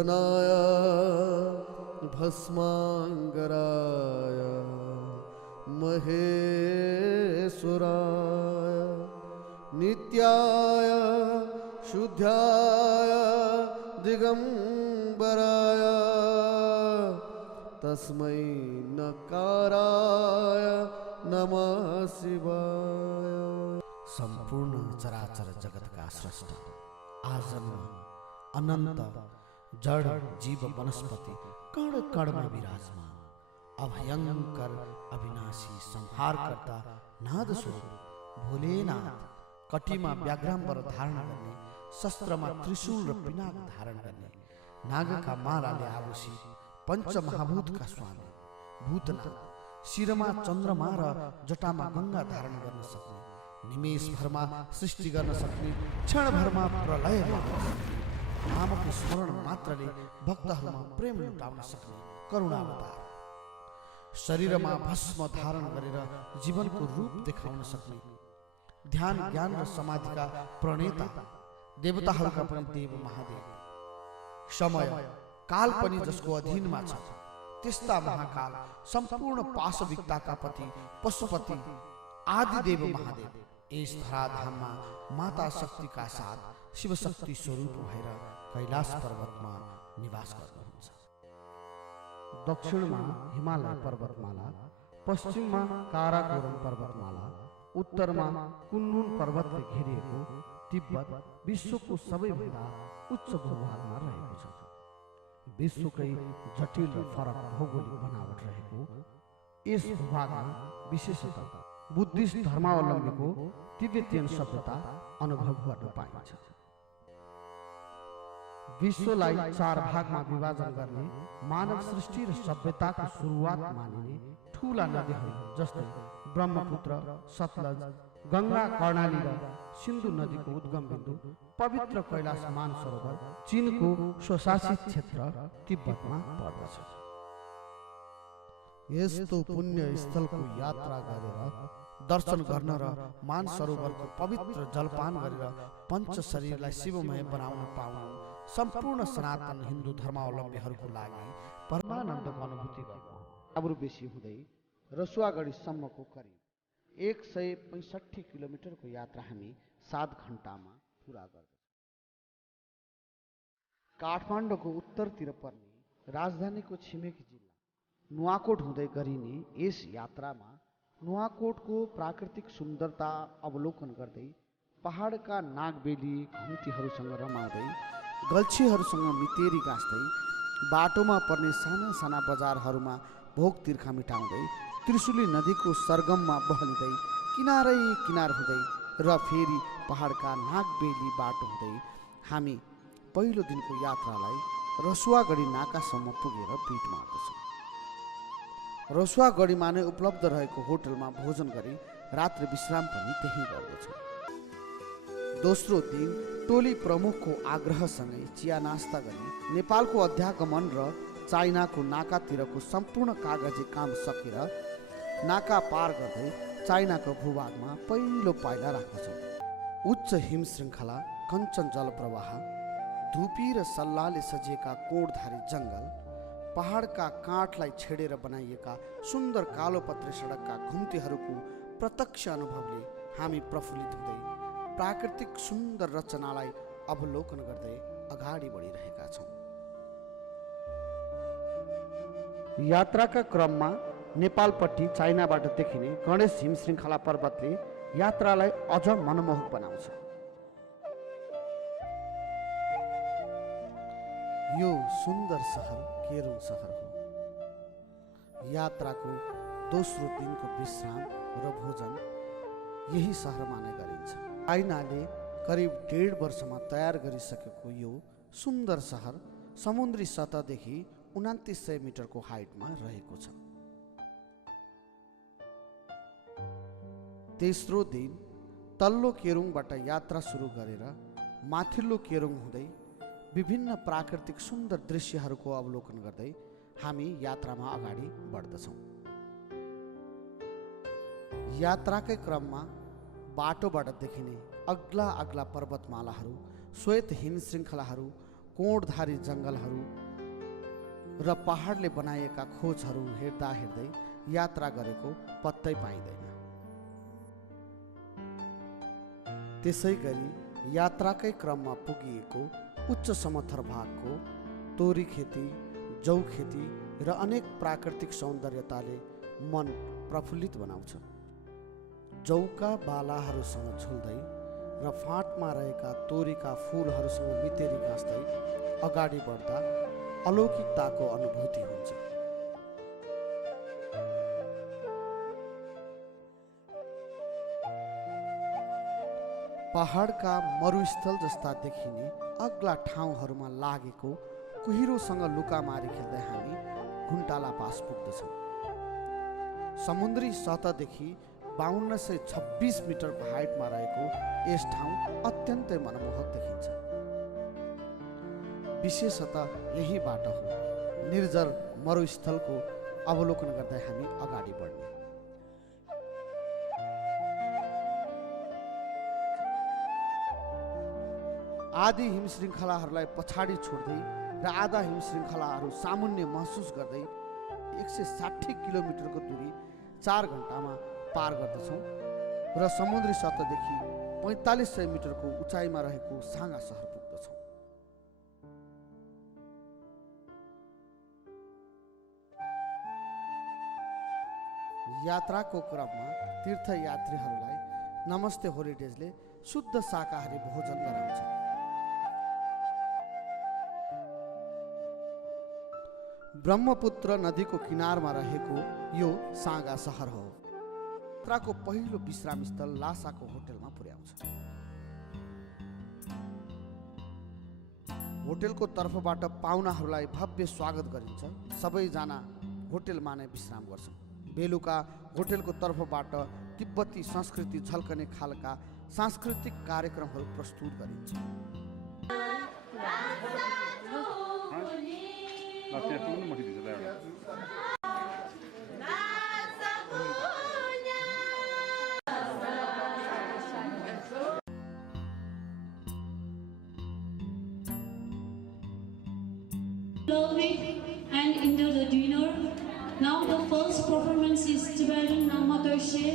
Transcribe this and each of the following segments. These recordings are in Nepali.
पूरणाय भस्मांगराय महेश्वराय नित्याय शुद्धाय दिगंबराय तस्मै नकाराय नमः शिवाय। संपूर्ण चराचर जगत का स्रष्टा, आजन्म अनंत जड़ जीव वनस्पति कण कण में विराजमान, अभयंकर अविनाशी संहारकर्ता नाद स्वरूप भोलेनाथ कटिमा व्याघ्राम्बर धारण गर्ने, शस्त्रमा त्रिशूल र पिनाक धारण गर्ने, नागका मालाले आवेशी पंचमहाभूतका स्वामी भूतनाथ, शिरमा चन्द्रमा र जटामा गंगा धारण गर्न सक्ने, निमेष भरमा सृष्टि गर्न सक्ने, क्षण भरमा प्रलय गर्न सक्ने, नामको स्मरण मात्रले भक्तहरूमा प्रेम लुटाउन सक्ने करुणावतार, शरीरमा भस्म धारण गरेर जीवनको रूप देखाउन सक्ने, ध्यान ज्ञान र समाधिका प्रणेता, देवताहरूका पनि देव महादेव, समय काल पनि जसको अधीनमा छ त्यस्ता महाकाल, सम्पूर्ण पाशविकताका पति पशुपति आदि देव महादेव यस धराधाममा माता शक्तिका साथ शिवशक्ति स्वरूप भएर कैलाश पर्वतमा निवास गर्नुहुन्छ। दक्षिणमा हिमालय पर्वतमाला, पश्चिममा काराकोरम पर्वतमाला, उत्तरमा कुनलुन पर्वतले घेरिएको तिब्बत विश्वको सबैभन्दा उच्च भूभागमा रहेको छ। विश्वकै जटिल र फरक भौगोलिक बनावट रहेको यस भूभागमा विशेषतः बुद्धिस्ट धर्मावलम्बीको तिब्बतियन सभ्यता अनुभव गर्न पाइन्छ। विश्वलाई 4 भागमा विभाजन गर्ने मानव सृष्टि र सभ्यताको सुरुवात मानिने ठूला नदीहरू जस्तै ब्रह्मपुत्र, सतलज, गंगा, कर्णाली र सिन्धु नदीको उद्गम बिन्दु पवित्र कैलाश मानसरोवर चीनको स्वशासित क्षेत्र तिब्बतमा पर्दछ। यस्तो पुण्य स्थलको यात्रा गरेर दर्शन गर्न र मानसरोवरको पवित्र जलपान गरेर पंच शरीरलाई शिवमय बनाउन पाउनु सम्पूर्ण सनातन हिन्दू धर्मावलम्बीहरूको लागि परमानन्दको अनुभूति गर्नु। आबरु बेसी हुँदै रसुवागढीसम्मको करिब 165 किलोमिटरको यात्रा हामी 7 घण्टामा पुरा गर्दछौँ। काठमाडौँको उत्तरतिर पर्ने राजधानीको छिमेकी जिल्ला नुवाकोट हुँदै गरिने यस यात्रामा नुवाकोटको प्राकृतिक सुन्दरता अवलोकन गर्दै, पहाडका नागबेली घुम्तीहरूसँग रमाउँदै, गल्छीहरूसँग मितेरी गाँस्दै, बाटोमा पर्ने साना साना बजारहरूमा भोक तिर्खा मिटाउँदै, त्रिशुली नदीको सरगममा बहलिँदै, किनारै किनार हुँदै र फेरि पहाडका नागबेली बाटो हुँदै हामी पहिलो दिनको यात्रालाई रसुवागढी नाकासम्म पुगेर पिट मार्दछौँ। रसुवागढीमा नै उपलब्ध रहेको होटलमा भोजन गरी रात्रि विश्राम पनि त्यहीँ गर्दछौँ। दोस्रो दिन टोली प्रमुखको आग्रहसँगै चिया नास्ता गरी नेपालको अध्यागमन र चाइनाको नाकातिरको सम्पूर्ण कागजी काम सकेर नाका पार गर्दै चाइनाको भूभागमा पहिलो पाइला राख्दछौँ। उच्च हिम श्रृङ्खला, कञ्चन जलप्रवाह, धुपी र सल्लाहले सजिएका कोणधारी जङ्गल, पहाडका काठलाई छेडेर बनाइएका सुन्दर कालोपत्रे सडकका घुम्तीहरूको प्रत्यक्ष अनुभवले हामी प्रफुल्लित हुँदै प्राकृतिक सुन्दर रचनालाई अवलोकन गर्दै अगाडि बढिरहेका छौँ। यात्राका क्रममा नेपालपट्टि चाइनाबाट देखिने गणेश हिम श्रृङ्खला पर्वतले यात्रालाई अझ मनमोहक बनाउँछ। यो सुन्दर सहर केरुङ सहर हो। यात्राको दोस्रो दिनको विश्राम र भोजन यही सहरमा नै गरिन्छ। चाइनाले करिब 1.5 वर्षमा तयार गरिसकेको यो सुन्दर सहर समुद्री सतहदेखि 2900 मिटरको हाइटमा रहेको छ। तेस्रो दिन तल्लो केरुङबाट यात्रा सुरु गरेर माथिल्लो केरुङ हुँदै विभिन्न प्राकृतिक सुन्दर दृश्यहरूको अवलोकन गर्दै हामी यात्रामा अगाडि बढ्दछौँ। यात्राकै क्रममा बाटोबाट देखिने अग्ला अग्ला पर्वतमालाहरू, श्वेत हिम श्रृङ्खलाहरू, कोणधारी जङ्गलहरू र पहाडले बनाएका खोजहरू हेर्दा हेर्दै यात्रा गरेको पत्तै पाइँदैन। त्यसै गरी यात्राकै क्रममा पुगिएको उच्च समथर भागको तोरी खेती, जौ खेती र अनेक प्राकृतिक सौन्दर्यताले मन प्रफुल्लित बनाउँछ। जौका बालाहरूसँग झुल्दै र फाँटमा रहेका तोरीका फुलहरूसँग मितेरी गाँस्दै अगाडि बढ्दा अलौकिकताको अनुभूति हुन्छ। पहाडका मरुस्थल जस्ता देखिने अग्ला ठाउँहरूमा लागेको कुहिरोसँग लुकामारी खेल्दै हामी घुन्टाला पास पुग्दछौँ। समुद्री सतहदेखि 5226 मिटरको हाइटमा रहेको यस ठाउँ अत्यन्तै मनमोहक देखिन्छ। विशेषतः यही बाटो हो निर्जर मरुस्थलको अवलोकन गर्दै हामी अगाडि बढ्ने। आदि हिमश्रृङ्खलाहरूलाई पछाडि छोड्दै र आधा हिमश्रृङ्खलाहरू सामुन्य महसुस गर्दै 160 किलोमिटरको दूरी 4 घन्टामा पार गर्दछौँ र समुद्री सतहदेखि 4500 मिटरको उचाइमा रहेको साँगा सहर पुग्दछौँ। यात्राको क्रममा तीर्थयात्रीहरूलाई नमस्ते होलिडेजले शुद्ध शाकाहारी भोजन गराउँछ। ब्रह्मपुत्र नदीको किनारमा रहेको यो साँगा सहर हो। यात्राको पहिलो विश्राम स्थल लासाको होटलमा पुर्याउँछ। होटलको तर्फबाट पाहुनाहरूलाई भव्य स्वागत गरिन्छ। सबैजना होटलमा नै विश्राम गर्छन्। बेलुका होटलको तर्फबाट तिब्बती संस्कृति झल्कने खालका सांस्कृतिक कार्यक्रमहरू प्रस्तुत गरिन्छ। And into the dinner. Now the first performance is Tibetan Namatoshe.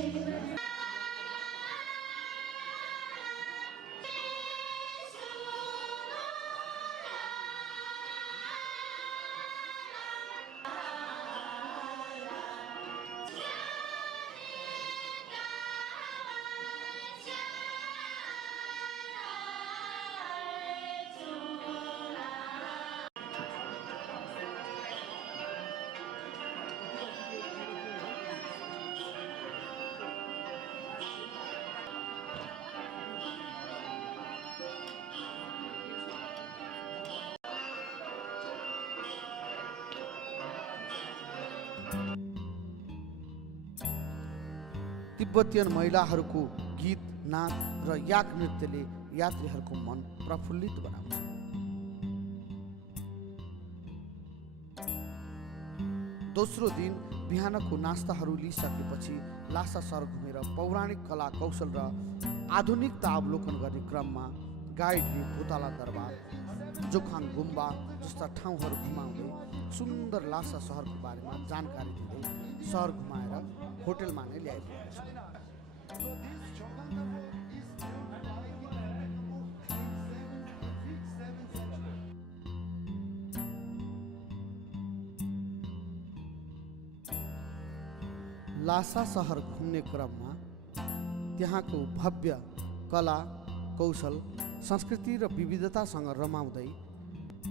Tibetan महिलाहरूको गीत, नाच र याक नृत्यले यात्रीहरूको मन प्रफुल्लित बनाउँछ। दोस्रो दिन बिहानको नास्ताहरू लिइसकेपछि लासा सहर घुमेर पौराणिक कला कौशल र आधुनिकता अवलोकन गर्ने क्रममा गाइडले भुताला दरबार, जोखाङ गुम्बा जस्ता ठाउँहरू घुमाउँदै सुन्दर लासा सहरको बारेमा जानकारी दिँदै सहर घुमाएर होटलमा नै ल्याइरहेको छ। लासा सहर घुम्ने क्रममा त्यहाँको भव्य कला कौशल संस्कृति र विविधतासँग रमाउँदै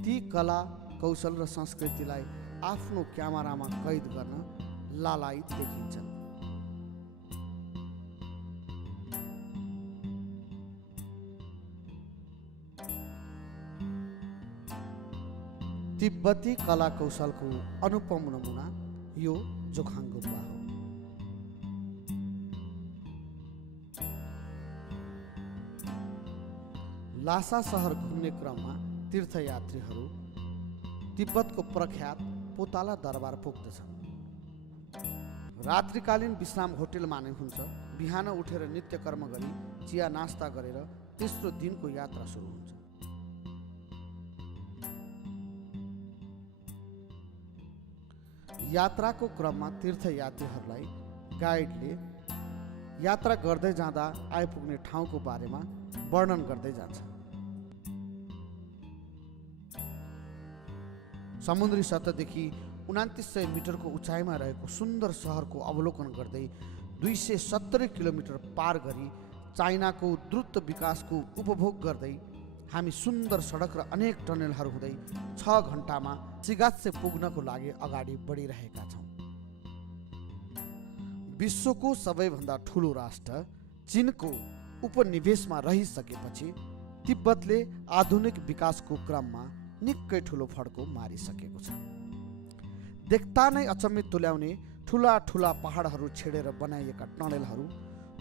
ती कला कौशल र संस्कृतिलाई आफ्नो क्यामेरामा कैद गर्न लालायित देखिन्छन्। तिब्बती कला कौशलको अनुपम नमुना यो जोखाङ गुम्बा हो। लासा सहर घुम्ने क्रममा तीर्थयात्रीहरू तिब्बतको प्रख्यात पोताला दरबार पुग्दछन्। रात्रिकालीन विश्राम होटलमा नै हुन्छ। बिहान उठेर नित्य कर्म गरी चिया नास्ता गरेर तेस्रो दिनको यात्रा सुरु हुन्छ। यात्राको क्रममा तीर्थयात्रीहरूलाई गाइडले यात्रा गर्दै जाँदा आइपुग्ने ठाउँको बारेमा वर्णन गर्दै जान्छ। समुद्री सतहदेखि 2900 मिटरको उचाइमा रहेको सुन्दर सहरको अवलोकन गर्दै 270 किलोमिटर पार गरी चाइनाको द्रुत विकासको उपभोग गर्दै हामी सुन्दर सडक र अनेक टनेलहरू हुँदै 6 घन्टामा सिगात्से पुग्नको लागि अगाडि बढिरहेका छौँ। विश्वको सबैभन्दा ठुलो राष्ट्र चीनको उपनिवेशमा रहिसकेपछि तिब्बतले आधुनिक विकासको क्रममा निकै ठुलो फड्को मारिसकेको छ। देख्दा नै अचम्मित तुल्याउने ठुला ठुला पहाडहरू छेडेर बनाइएका टनेलहरू,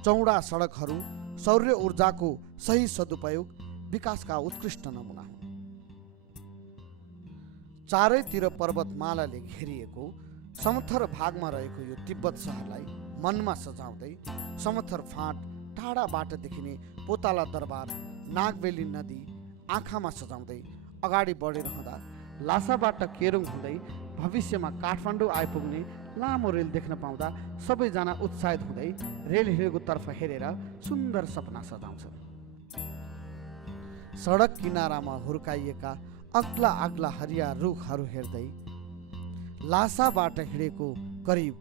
चौडा सडकहरू सौर्य ऊर्जाको सही सदुपयोग विकासका उत्कृष्ट नमुना हुन्। चारैतिर पर्वतमालाले घेरिएको समथर भागमा रहेको यो तिब्बत सहरलाई मनमा सजाउँदै समथर फाँट, टाढाबाट देखिने पोताला दरबार, नागबेली नदी आँखामा सजाउँदै अगाडि बढिरहँदा लासाबाट केरुङ हुँदै भविष्यमा काठमाडौँ आइपुग्ने लामो रेल देख्न पाउँदा सबैजना उत्साहित हुँदै रेल हिँडेको तर्फ हेरेर सुन्दर सपना सजाउँछ। सडक किनारामा हुर्काइएका अग्ला अग्ला हरिया रुखहरू हेर्दै लासाबाट हिँडेको करिब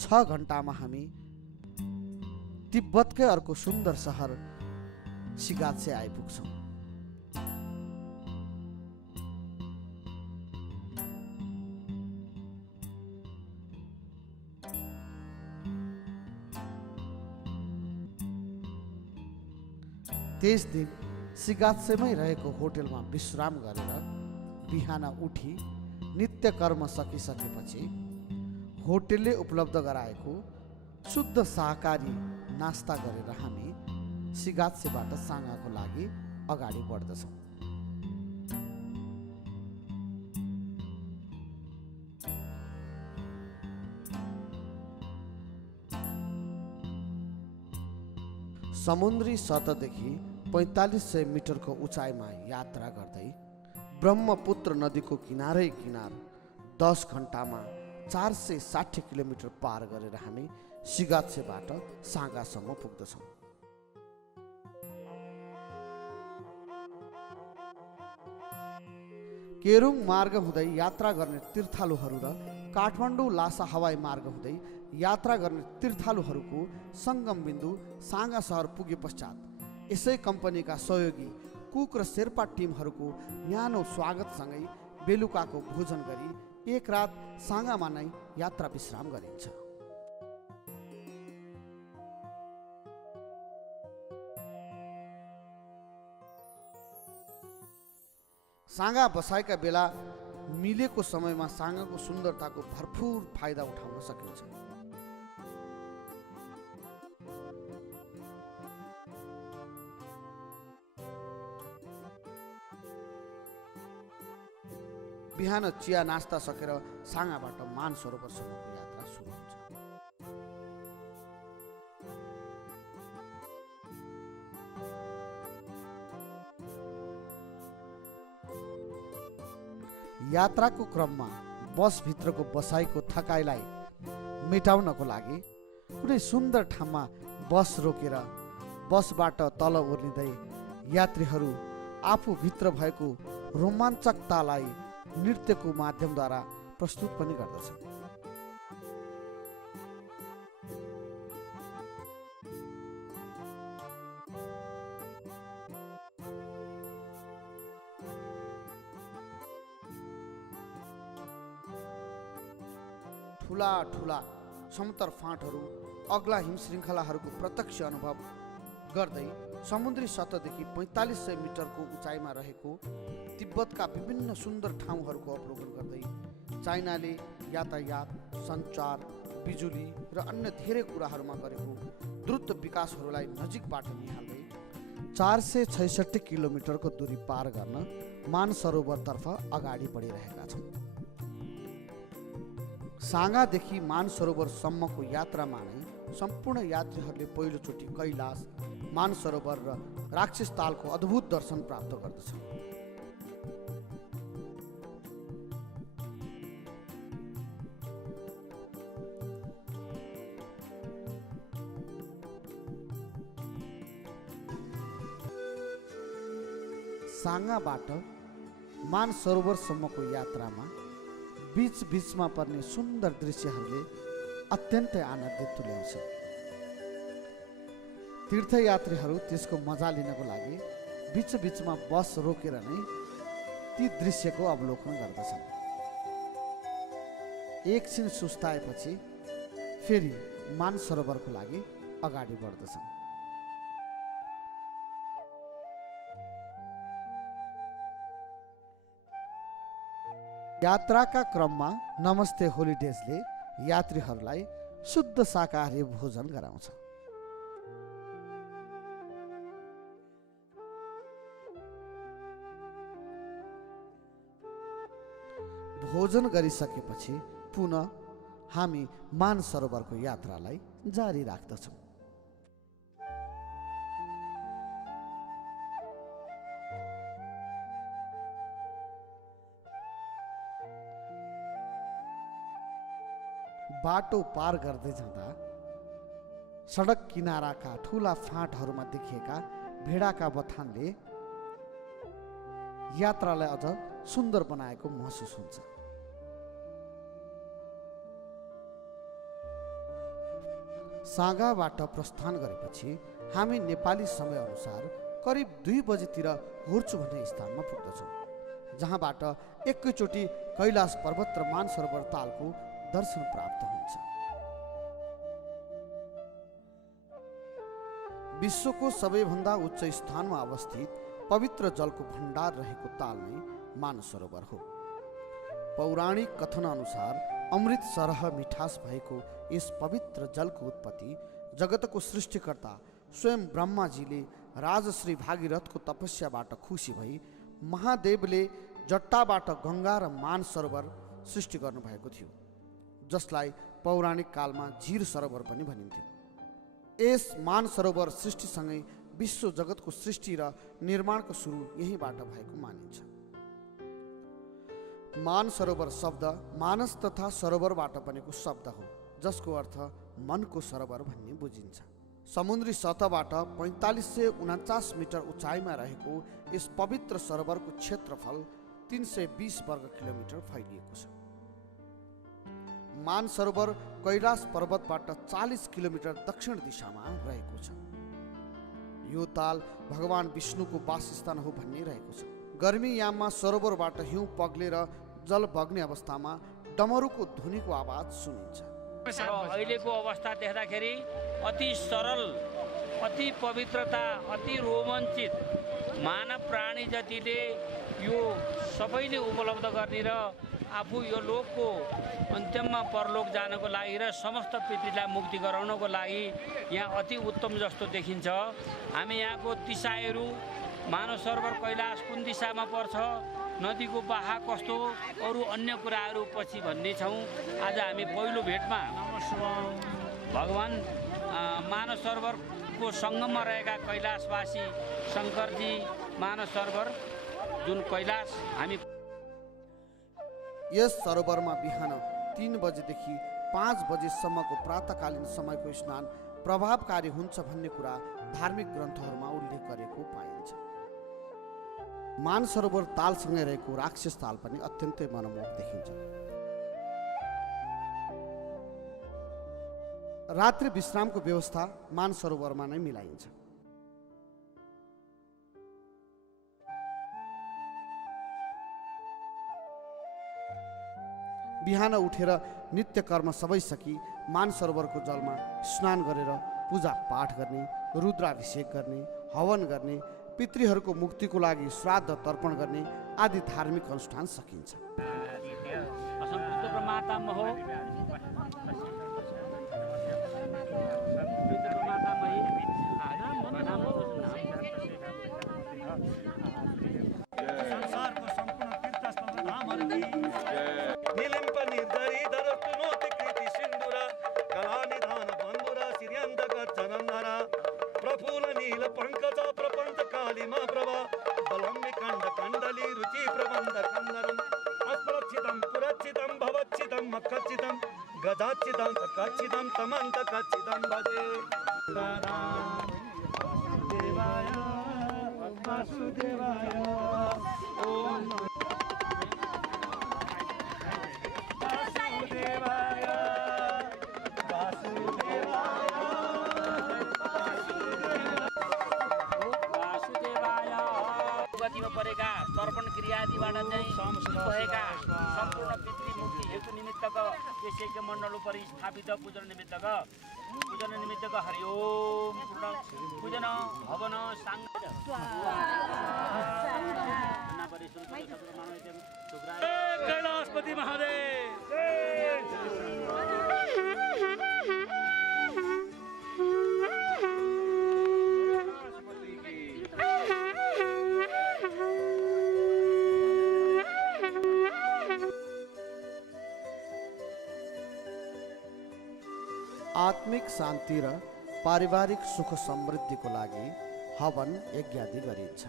6 घन्टामा हामी तिब्बतकै अर्को सुन्दर सहर सिगात्से आइपुग्छौँ। त्यस दिन सिगात्सेमै रहेको होटेलमा विश्राम गरेर बिहान उठी नित्य कर्म सकिसकेपछि होटेलले उपलब्ध गराएको शुद्ध शाकाहारी नास्ता गरेर हामी सिगात्सेबाट साङ्गाको लागि अगाडि बढ्दछौँ। समुद्री सतहदेखि 4500 मिटरको उचाइमा यात्रा गर्दै ब्रह्मपुत्र नदीको किनारै किनार 10 घन्टामा 460 किलोमिटर पार गरेर हामी सिगात्सेबाट साङ्गासम्म पुग्दछौँ। केरुङ मार्ग हुँदै यात्रा गर्ने तीर्थालुहरू र काठमाडौँ लासा हवाई मार्ग हुँदै यात्रा गर्ने तीर्थालुहरूको सङ्गम बिन्दु साङ्गा सहर पुगे पश्चात यसै कम्पनीका सहयोगी कुक र शेर्पा टिमहरूको न्यानो स्वागतसँगै बेलुकाको भोजन गरी एक रात साङ्गामा नै यात्रा विश्राम गरिन्छ। साङ्गा बसाइका बेला मिलेको समयमा साङ्गाको सुन्दरताको भरपूर फाइदा उठाउन सकिन्छ। बिहान चिया नास्ता सकेर साङ्गाबाट मानसरोवरसम्मको यात्रा सुरु हुन्छ। यात्राको क्रममा बसभित्रको बसाइको थकाइलाई मेटाउनको लागि कुनै सुन्दर ठाउँमा बस रोकेर बसबाट तल ओर्लिँदै यात्रीहरू आफूभित्र भएको रोमाञ्चकतालाई नृत्यको माध्यमद्वारा प्रस्तुत पनि गर्दछ। ठुला ठुला समतल फाँटहरू, अग्ला हिम श्रृङ्खलाहरूको प्रत्यक्ष अनुभव गर्दै समुद्री सतहदेखि 4500 मिटरको उचाइमा रहेको तिब्बतका विभिन्न सुन्दर ठाउँहरूको अवलोकन गर्दै चाइनाले यातायात, सञ्चार, बिजुली र अन्य धेरै कुराहरूमा गरेको द्रुत विकासहरूलाई नजिकबाट निहाल्दै 466 किलोमिटरको दूरी पार गर्न मानसरोवरतर्फ अगाडि बढिरहेका छौँ। साङ्गादेखि मानसरोवरसम्मको यात्रामा नै सम्पूर्ण यात्रीहरूले पहिलोचोटि कैलाश, मानसरोवर र राक्षस तालको अद्भुत दर्शन प्राप्त गर्दछ। साङ्गाबाट मानसरोवरसम्मको यात्रामा बीचमा पर्ने सुन्दर दृश्यहरूले अत्यन्तै आनन्दित तुल्याउँछ। तीर्थयात्रीहरू त्यसको मजा लिनको लागि बीचमा बस रोकेर नै ती दृश्यको अवलोकन गर्दछन्। एकछिन सुस्ताएपछि फेरि मानसरोवरको लागि अगाडि बढ्दछन्। यात्राका क्रममा नमस्ते होलिडेजले यात्रीहरूलाई शुद्ध शाकाहारी भोजन गराउँछ। भोजन गरिसकेपछि पुनः हामी मानसरोवरको यात्रालाई जारी राख्दछौँ। बाटो पार गर्दै जाँदा सडक किनाराका ठुला फाँटहरूमा देखिएका भेडाका बथानले यात्रालाई अझ सुन्दर बनाएको महसुस हुन्छ। साँगाबाट प्रस्थान गरेपछि हामी नेपाली समयअनुसार करिब 2 बजेतिर हुर्चु भन्ने स्थानमा पुग्दछौँ, जहाँबाट एकैचोटि कैलाश पर्वत र मानसरोवर तालको दर्शन प्राप्त हुन्छ। विश्वको सबैभन्दा उच्च स्थानमा अवस्थित पवित्र जलको भण्डार रहेको ताल नै मानसरोवर हो। पौराणिक कथन अनुसार अमृत सरह मिठास भएको यस पवित्र जलको उत्पत्ति जगतको सृष्टिकर्ता स्वयं ब्रह्माजीले राजश्री भागीरथको तपस्याबाट खुसी भई महादेवले जट्टाबाट गङ्गा र मानसरोवर सृष्टि गर्नुभएको थियो, जसलाई पौराणिक कालमा झीर सरोवर पनि भनिन्थ्यो। यस मानसरोवर सृष्टिसँगै विश्व जगतको सृष्टि र निर्माणको सुरु यहीँबाट भएको मानिन्छ। मानसरोवर शब्द मानस तथा सरोवरबाट बनेको शब्द हो, जसको अर्थ मनको सरोवर भन्ने बुझिन्छ। समुद्री सतहबाट 4549 मिटर उचाइमा रहेको यस पवित्र सरोवरको क्षेत्रफल 320 वर्ग किलोमिटर फैलिएको छ। मानसरोवर कैलाश पर्वतबाट 40 किलोमिटर दक्षिण दिशामा रहेको छ। यो ताल भगवान विष्णुको वासस्थान हो भन्ने रहेको छ। गर्मी याममा सरोवरबाट हिउँ पग्लेर जल बग्ने अवस्थामा डमरुको ध्वनिको आवाज सुनिन्छ। अहिलेको अवस्था देख्दाखेरि अति सरल, अति पवित्रता, अति रोमाञ्चित मानव प्राणी जतिले यो सबैले उपलब्ध गर्ने र आफू यो लोकको अन्त्यममा परलोक जानको लागि र समस्त पृथ्वीलाई मुक्ति गराउनको लागि यहाँ अति उत्तम जस्तो देखिन्छ। हामी यहाँको तिसाईहरू मानसरोवर कैलाश कुन दिशामा पर्छ, नदीको बहा कस्तो, अरू अन्य कुराहरू पछि भन्ने छौँ। आज हामी पहिलो भेटमा भगवान मानसरोवरको सङ्गममा रहेका कैलाशवासी शङ्करजी मानसरोवर जुन कैलाश हामी यस सरोवरमा बिहान 3 बजेदेखि 5 बजेसम्मको प्रातःकालीन समयको स्नान प्रभावकारी हुन्छ भन्ने कुरा धार्मिक ग्रन्थहरूमा उल्लेख गरेको पाइन्छ। मानसरोवर तालसँगै रहेको राक्षस ताल पनि अत्यन्तै मनमोहक देखिन्छ। रात्रि विश्रामको व्यवस्था मानसरोवरमा नै मिलाइन्छ। बिहान उठेर नित्य कर्म सबै सकि मानसरोवरको जलमा स्नान गरेर पूजा पाठ गर्ने, रुद्राभिषेक गर्ने, हवन गर्ने, पितृहरूको मुक्तिको लागि श्राद्ध तर्पण गर्ने आदि धार्मिक अनुष्ठान सकिन्छ। गजाचिदं कच्चिदं तमंत कच्चिदं भजे देवाय गतिमा परेका तर्पण क्रियादिबाट चाहिँ भएका सम्पूर्ण पितृ मुक्ति हेतु निमित्तको यस यज्ञ मण्डल उपरि स्थापित पूजन निमित्तको हरिओम पूर्ण पूजन हवन साङ्ग कैलाशपति महादेव आत्मिक शान्ति र पारिवारिक सुख समृद्धिको लागि हवन यज्ञादि गरिन्छ।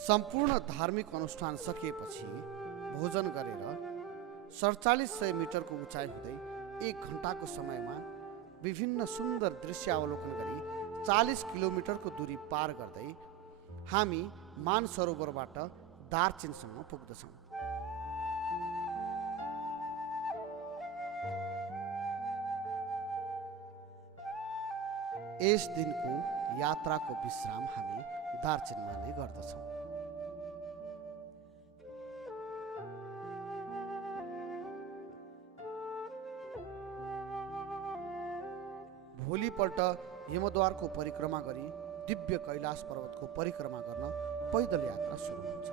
सम्पूर्ण धार्मिक अनुष्ठान सकिएपछि भोजन गरेर 4700 मिटरको उचाइ हुँदै 1 घण्टाको समयमा विभिन्न सुन्दर दृश्य अवलोकन गरी 40 किलोमिटरको दूरी पार गर्दै हामी मानसरोवरबाट दार्चेनसम्म पुग्दछौँ। यस दिनको यात्राको विश्राम हामी दार्चेनमा नै गर्दछौँ। भोलिपल्ट यमद्वारको परिक्रमा गरी दिव्य कैलाश पर्वतको परिक्रमा गर्न पैदल यात्रा सुरु हुन्छ।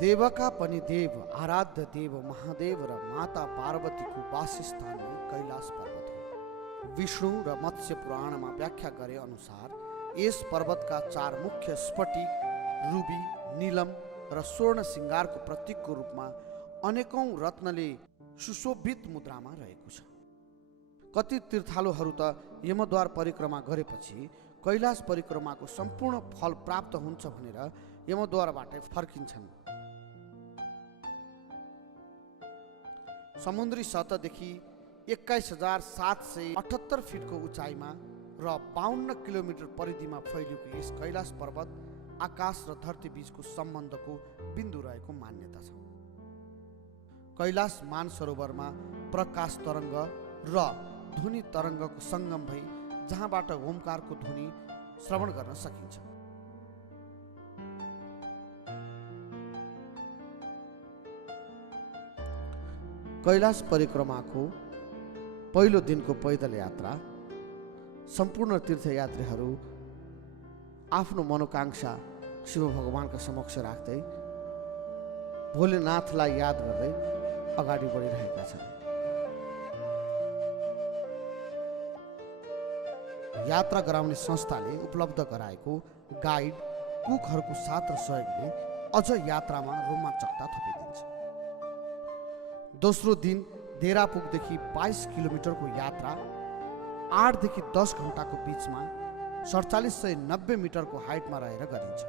देवका पनि देव, आराध्य देव महादेव र माता पार्वतीको वासस्थान कैलाश पर्वत हो। विष्णु र मत्स्य पुराणमा व्याख्या गरे अनुसार यस पर्वतका 4 मुख्य स्फटिक, रुबी, नीलम र स्वर्ण श्रृङ्गारको प्रतीकको रूपमा अनेकौं रत्नले सुशोभित मुद्रामा रहेको छ। कति तीर्थालुहरू त यमद्वार परिक्रमा गरेपछि कैलाश परिक्रमाको सम्पूर्ण फल प्राप्त हुन्छ भनेर यमद्वारबाटै फर्किन्छन्। समुद्री सतहदेखि 21,778 फिटको उचाइमा र 52 किलोमिटर परिधिमा फैलिएको यस कैलाश पर्वत आकाश र धरती बीचको सम्बन्धको बिन्दु रहेको मान्यता छ। कैलाश मानसरोवरमा प्रकाश तरङ्ग र ध्वनि तरङ्गको सङ्गम भई जहाँबाट ओमकारको ध्वनि श्रवण गर्न सकिन्छ। कैलाश परिक्रमाको पहिलो दिनको पैदल यात्रा सम्पूर्ण तीर्थयात्रीहरू आफ्नो मनोकांक्षा शिव भगवानका समक्ष राख्दै भोलेनाथलाई याद गर्दै अगाडि बढिरहेका छन्। यात्रा गराउने संस्थाले उपलब्ध गराएको गाइड, कुकहरूको साथ र सहयोगले अझ यात्रामा रोमाञ्चकता थपिदिन्छ। दोस्रो दिन देरापुगदेखि 22 किलोमिटरको यात्रा 8 देखि 10 घण्टाको बीचमा 4790 मिटरको हाइटमा रहेर गरिन्छ।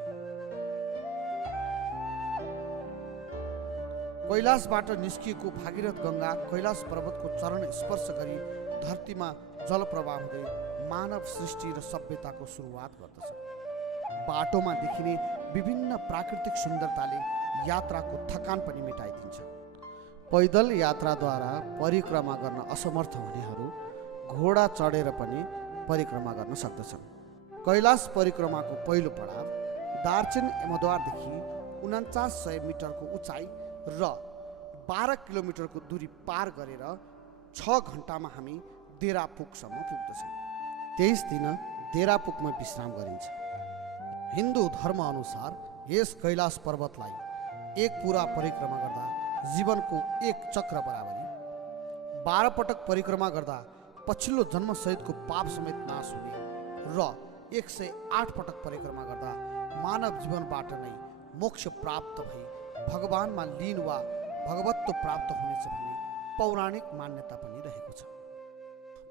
कैलाशबाट निस्किएको भागीरथ गङ्गा कैलाश पर्वतको चरण स्पर्श गरी धरतीमा जलप्रवाह हुँदै मानव सृष्टि र सभ्यताको सुरुवात गर्दछ। बाटोमा देखिने विभिन्न प्राकृतिक सुन्दरताले यात्राको थकान पनि मेटाइदिन्छ। पैदल यात्राद्वारा परिक्रमा गर्न असमर्थ हुनेहरू घोडा चढेर पनि परिक्रमा गर्न सक्दछन्। कैलाश परिक्रमाको पहिलो पडाव दार्चेन यमद्वारदेखि 4900 मिटरको उचाइ र 12 किलोमिटरको दूरी पार गरेर 6 घण्टामा हामी देरापुगसम्म पुग्दछौँ। त्यस दिन देरापुगमा विश्राम गरिन्छ। हिन्दू धर्म अनुसार यस कैलाश पर्वतलाई एक पुरा परिक्रमा गर्दा जीवनको एक चक्र बराबरी, 12 पटक परिक्रमा गर्दा पछिल्लो जन्म सहितको पाप समेत नाश हुने र 108 पटक परिक्रमा गर्दा मानव जीवनबाट नै मोक्ष प्राप्त भई भगवानमा लीन वा भगवत्व प्राप्त हुनेछ भन्ने पौराणिक मान्यता पनि रहेको छ।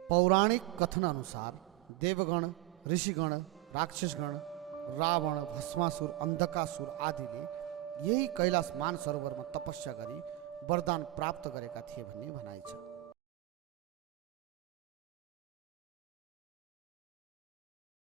पौराणिक कथन अनुसार देवगण, ऋषिगण, राक्षसगण, रावण, भस्मासुर, अन्धकासुर आदिले यही कैलाश मानसरोवरमा तपस्या गरी वरदान प्राप्त गरेका थिए भन्ने भनाइ छ।